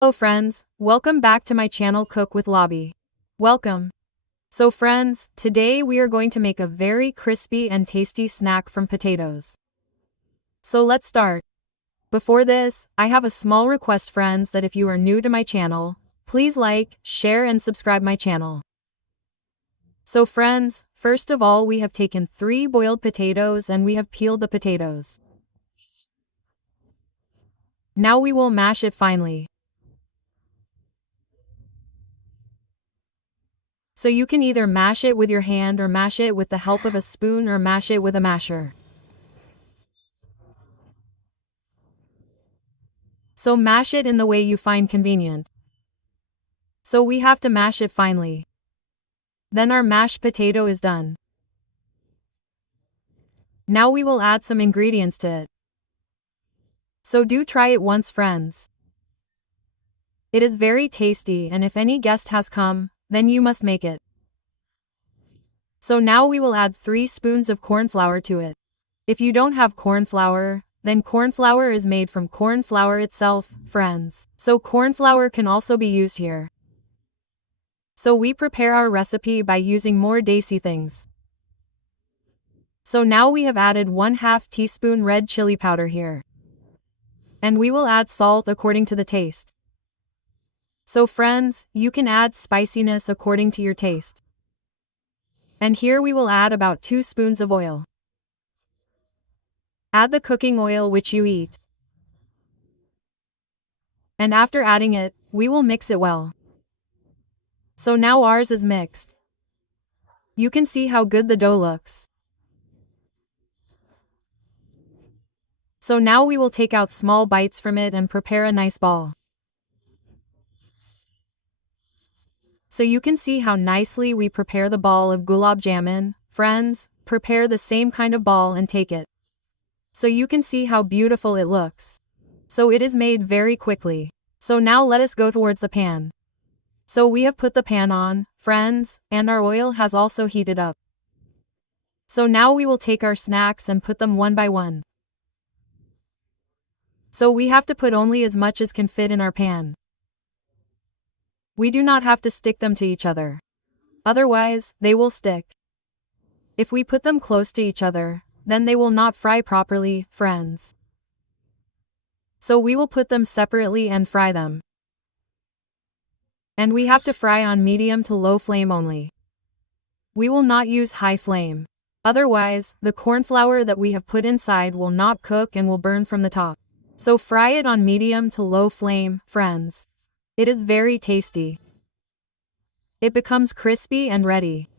Hello friends, welcome back to my channel Cook with Lobby. Welcome. So friends, today we are going to make a very crispy and tasty snack from potatoes. So let's start. Before this, I have a small request friends that if you are new to my channel, please like, share and subscribe my channel. So friends, first of all we have taken 3 boiled potatoes and we have peeled the potatoes. Now we will mash it finely. So you can either mash it with your hand or mash it with the help of a spoon or mash it with a masher. So mash it in the way you find convenient. So we have to mash it finely. Then our mashed potato is done. Now we will add some ingredients to it. So do try it once friends. It is very tasty and if any guest has come, then you must make it. So now we will add 3 spoons of corn flour to it. If you don't have corn flour, then corn flour is made from corn flour itself, friends. So corn flour can also be used here. So we prepare our recipe by using more desi things. So now we have added 1/2 teaspoon red chili powder here. And we will add salt according to the taste. So friends, you can add spiciness according to your taste. And here we will add about 2 spoons of oil. Add the cooking oil which you eat. And after adding it, we will mix it well. So now ours is mixed. You can see how good the dough looks. So now we will take out small bites from it and prepare a nice ball. So you can see how nicely we prepare the ball of gulab jamun. Friends, prepare the same kind of ball and take it. So you can see how beautiful it looks. So it is made very quickly. So now let us go towards the pan. So we have put the pan on, friends, and our oil has also heated up. So now we will take our snacks and put them one by one. So we have to put only as much as can fit in our pan. We do not have to stick them to each other. Otherwise, they will stick. If we put them close to each other, then they will not fry properly, friends. So we will put them separately and fry them. And we have to fry on medium to low flame only. We will not use high flame. Otherwise, the corn flour that we have put inside will not cook and will burn from the top. So fry it on medium to low flame, friends. It is very tasty. It becomes crispy and ready.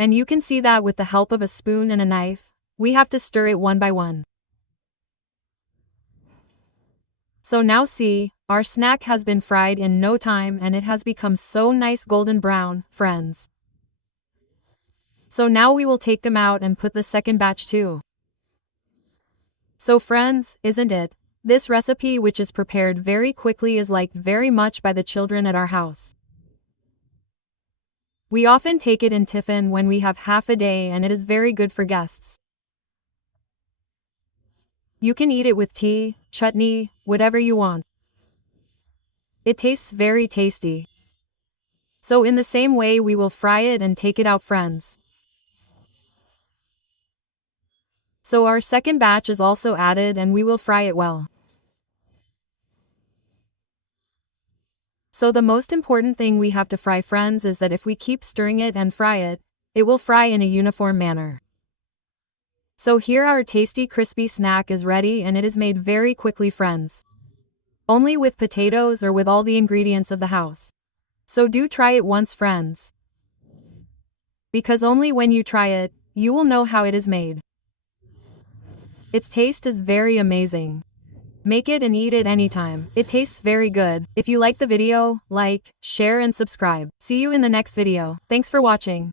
And you can see that with the help of a spoon and a knife, we have to stir it one by one. So now see, our snack has been fried in no time and it has become so nice golden brown, friends. So now we will take them out and put the second batch too. So friends, isn't it? This recipe which is prepared very quickly is liked very much by the children at our house. We often take it in tiffin when we have half a day and it is very good for guests. You can eat it with tea, chutney, whatever you want. It tastes very tasty. So in the same way we will fry it and take it out friends. So our second batch is also added and we will fry it well. So the most important thing we have to fry friends is that if we keep stirring it and fry it, it will fry in a uniform manner. So here our tasty crispy snack is ready and it is made very quickly friends. Only with potatoes or with all the ingredients of the house. So do try it once friends. Because only when you try it, you will know how it is made. Its taste is very amazing. Make it and eat it anytime. It tastes very good. If you like the video, like, share and subscribe. See you in the next video. Thanks for watching.